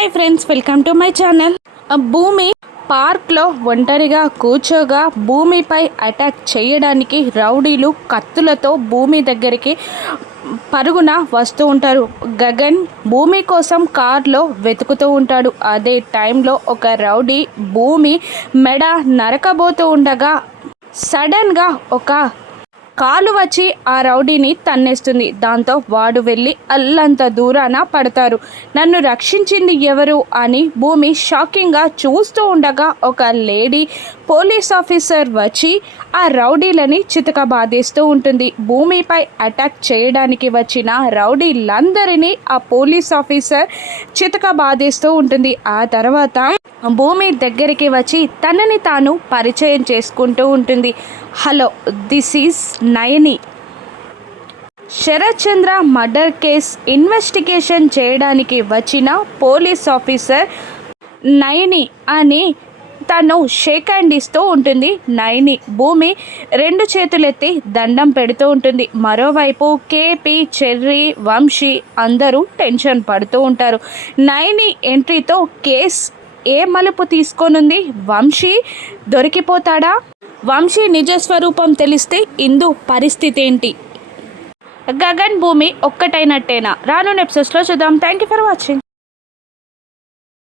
Hi friends welcome to my channel. Bhoomi పార్క్లో ఒంటరిగా కూర్చోగా భూమిపై అటాక్ చేయడానికి రౌడీలు కత్తులతో భూమి దగ్గరికి పరుగున వస్తూ ఉంటారు. గగన్ భూమి కోసం కార్లో వెతుకుతూ ఉంటాడు. అదే టైంలో ఒక రౌడీ భూమి మెడ నరకబోతూ ఉండగా సడన్గా ఒక కాలు వచ్చి ఆ రౌడీని తన్నేస్తుంది. దాంతో వాడు వెళ్ళి అల్లంత దూరాన పడతారు. నన్ను రక్షించింది ఎవరు అని భూమి షాకింగ్గా చూస్తూ ఉండగా ఒక లేడీ పోలీస్ ఆఫీసర్ వచ్చి ఆ రౌడీలని చితక బాధేస్తూ ఉంటుంది. భూమిపై అటాక్ చేయడానికి వచ్చిన రౌడీలందరినీ ఆ పోలీస్ ఆఫీసర్ చితక బాధేస్తూ ఉంటుంది. ఆ తర్వాత భూమి దగ్గరికి వచ్చి తనని తాను పరిచయం చేసుకుంటూ ఉంటుంది. Hello this is Nayani. Sarath Chandra murder case investigation చేయడానికి వచ్చిన పోలీస్ ఆఫీసర్ నయని అని తను షేక్ హ్యాండ్ ఇస్తూ ఉంటుంది. నయని భూమి రెండు చేతులెత్తి దండం పెడుతూ ఉంటుంది. మరోవైపు కేపీ చెర్రీ వంశీ అందరూ టెన్షన్ పడుతూ ఉంటారు. నయని ఎంట్రీతో కేస్ ఏ మలుపు తీసుకోనుంది? వంశీ దొరికిపోతాడా? వంశీ నిజస్వరూపం తెలిస్తే ఇందు పరిస్థితి ఏంటి గగన్ భూమి ఒక్కటైనట్టేనా? రాను ఎపిసోడ్స్లో చూద్దాం. Thank you for watching